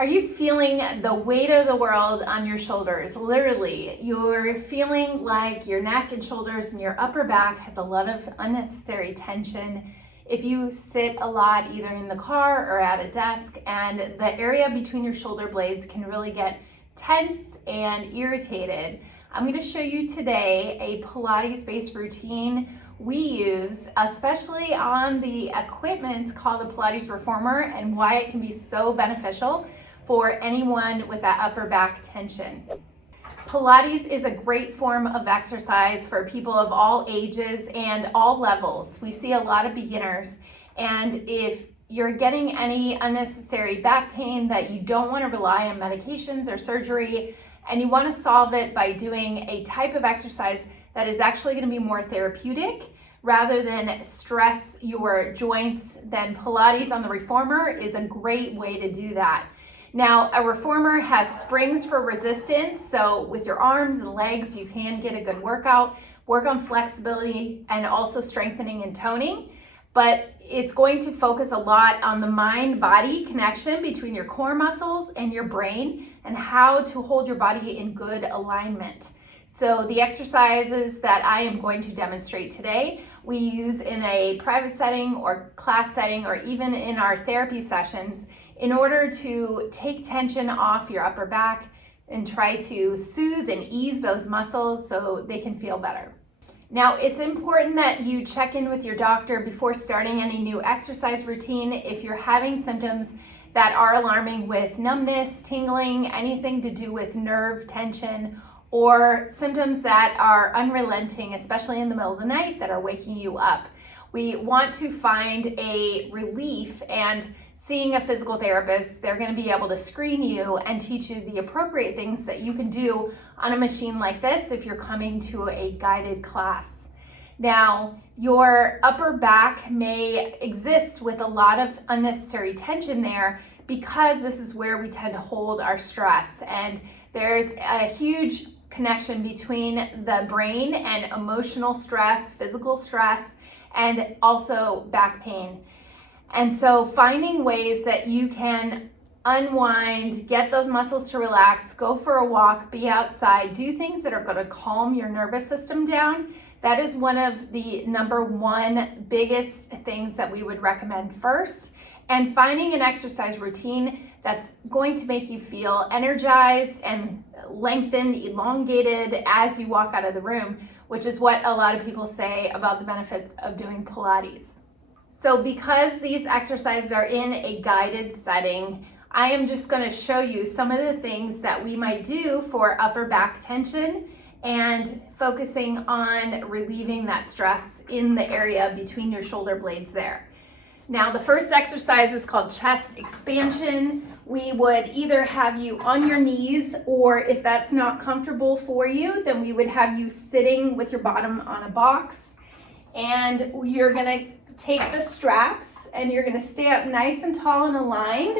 Are you feeling the weight of the world on your shoulders? Literally, you're feeling like your neck and shoulders and your upper back has a lot of unnecessary tension. If you sit a lot either in the car or at a desk, and the area between your shoulder blades can really get tense and irritated, I'm going to show you today a Pilates-based routine we use, especially on the equipment called the Pilates Reformer, and why it can be so beneficial for anyone with that upper back tension. Pilates is a great form of exercise for people of all ages and all levels. We see a lot of beginners, and if you're getting any unnecessary back pain that you don't want to rely on medications or surgery, and you want to solve it by doing a type of exercise that is actually going to be more therapeutic rather than stress your joints, then Pilates on the Reformer is a great way to do that. Now, a Reformer has springs for resistance, so with your arms and legs, you can get a good workout, work on flexibility and also strengthening and toning, but it's going to focus a lot on the mind-body connection between your core muscles and your brain and how to hold your body in good alignment. So the exercises that I am going to demonstrate today, we use in a private setting or class setting or even in our therapy sessions in order to take tension off your upper back and try to soothe and ease those muscles so they can feel better. Now, it's important that you check in with your doctor before starting any new exercise routine if you're having symptoms that are alarming with numbness, tingling, anything to do with nerve tension, or symptoms that are unrelenting, especially in the middle of the night, that are waking you up. We want to find a relief, and seeing a physical therapist, they're going to be able to screen you and teach you the appropriate things that you can do on a machine like this if you're coming to a guided class. Now, your upper back may exist with a lot of unnecessary tension there because this is where we tend to hold our stress, and there's a huge connection between the brain and emotional stress, physical stress, and also back pain. And so finding ways that you can unwind, get those muscles to relax, go for a walk, be outside, do things that are going to calm your nervous system down. That is one of the number one biggest things that we would recommend first. And finding an exercise routine that's going to make you feel energized and lengthened, elongated as you walk out of the room, which is what a lot of people say about the benefits of doing Pilates. So because these exercises are in a guided setting, I am just going to show you some of the things that we might do for upper back tension and focusing on relieving that stress in the area between your shoulder blades there. Now, the first exercise is called chest expansion. We would either have you on your knees, or if that's not comfortable for you, then we would have you sitting with your bottom on a box. And you're gonna take the straps and you're gonna stay up nice and tall and aligned,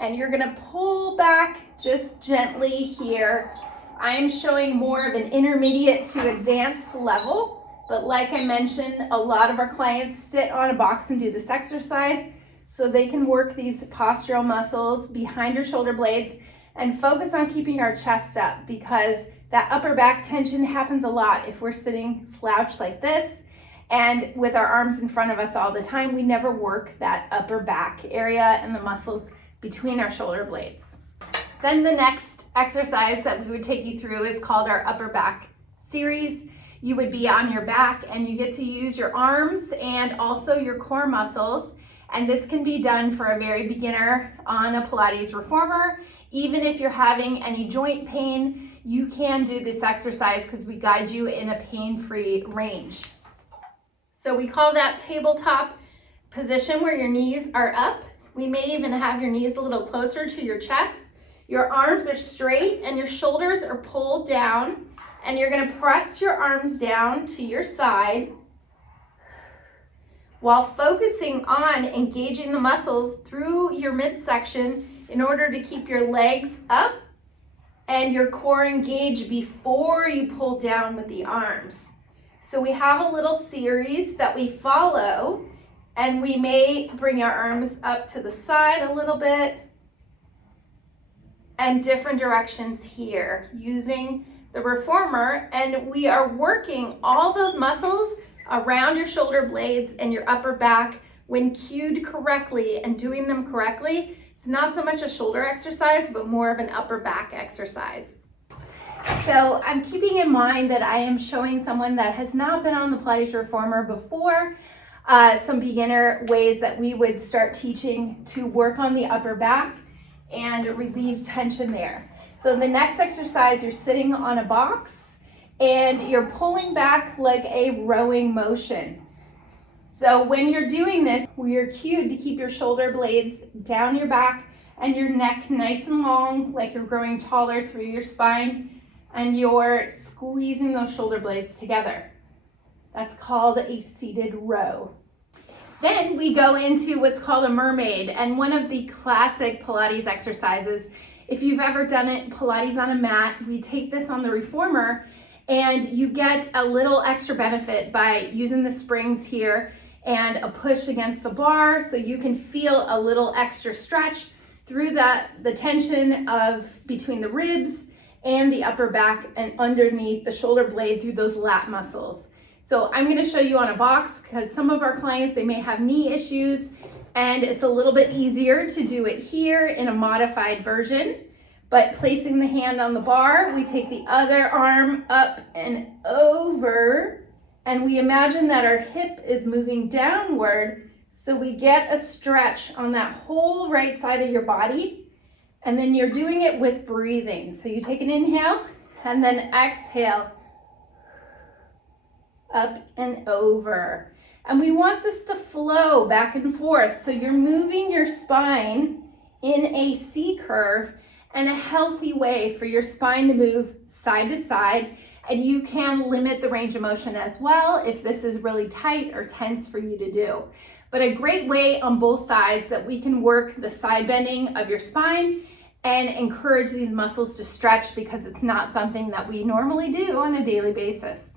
and you're gonna pull back just gently here. I am showing more of an intermediate to advanced level. But like I mentioned, a lot of our clients sit on a box and do this exercise so they can work these postural muscles behind your shoulder blades and focus on keeping our chest up, because that upper back tension happens a lot if we're sitting slouched like this and with our arms in front of us all the time. We never work that upper back area and the muscles between our shoulder blades. Then the next exercise that we would take you through is called our upper back series. You would be on your back and you get to use your arms and also your core muscles. And this can be done for a very beginner on a Pilates Reformer. Even if you're having any joint pain, you can do this exercise because we guide you in a pain-free range. So we call that tabletop position, where your knees are up. We may even have your knees a little closer to your chest. Your arms are straight and your shoulders are pulled down. And you're going to press your arms down to your side while focusing on engaging the muscles through your midsection in order to keep your legs up and your core engaged before you pull down with the arms. So we have a little series that we follow, and we may bring our arms up to the side a little bit and different directions here using the Reformer, and we are working all those muscles around your shoulder blades and your upper back when cued correctly and doing them correctly. It's not so much a shoulder exercise, but more of an upper back exercise. So I'm keeping in mind that I am showing someone that has not been on the Pilates Reformer before, some beginner ways that we would start teaching to work on the upper back and relieve tension there. So the next exercise, you're sitting on a box and you're pulling back like a rowing motion. So when you're doing this, you're cued to keep your shoulder blades down your back and your neck nice and long, like you're growing taller through your spine, and you're squeezing those shoulder blades together. That's called a seated row. Then we go into what's called a mermaid, and one of the classic Pilates exercises. If you've ever done it, Pilates on a mat, we take this on the Reformer, and you get a little extra benefit by using the springs here and a push against the bar, so you can feel a little extra stretch through the tension of between the ribs and the upper back and underneath the shoulder blade through those lat muscles. So I'm going to show you on a box because some of our clients, they may have knee issues, and it's a little bit easier to do it here in a modified version. But placing the hand on the bar, we take the other arm up and over, and we imagine that our hip is moving downward, so we get a stretch on that whole right side of your body. And then you're doing it with breathing. So you take an inhale and then exhale, up and over. And we want this to flow back and forth. So you're moving your spine in a C curve and a healthy way for your spine to move side to side. And you can limit the range of motion as well if this is really tight or tense for you to do. But a great way on both sides that we can work the side bending of your spine and encourage these muscles to stretch, because it's not something that we normally do on a daily basis.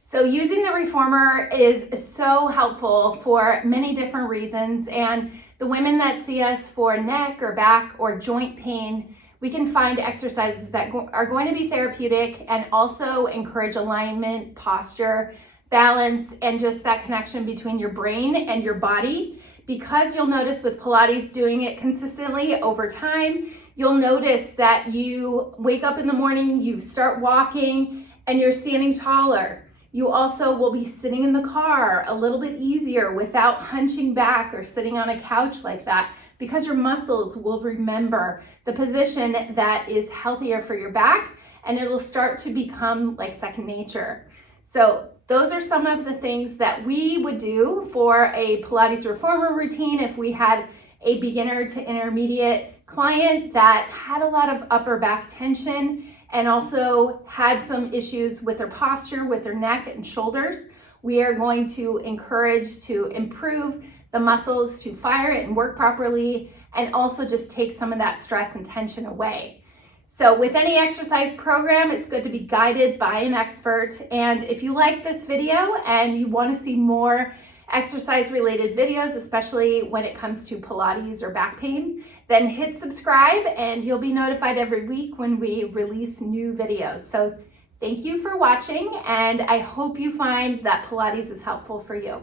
So using the Reformer is so helpful for many different reasons, and the women that see us for neck or back or joint pain, we can find exercises that are going to be therapeutic and also encourage alignment, posture, balance, and just that connection between your brain and your body. Because you'll notice with Pilates doing it consistently over time, you'll notice that you wake up in the morning, you start walking, and you're standing taller. You also will be sitting in the car a little bit easier without hunching back or sitting on a couch like that, because your muscles will remember the position that is healthier for your back, and it'll start to become like second nature. So those are some of the things that we would do for a Pilates Reformer routine if we had a beginner to intermediate client that had a lot of upper back tension and also had some issues with their posture, with their neck and shoulders. We are going to encourage to improve the muscles to fire it and work properly, and also just take some of that stress and tension away. So with any exercise program, it's good to be guided by an expert. And if you like this video and you want to see more exercise related videos, especially when it comes to Pilates or back pain, then hit subscribe and you'll be notified every week when we release new videos. So thank you for watching, and I hope you find that Pilates is helpful for you.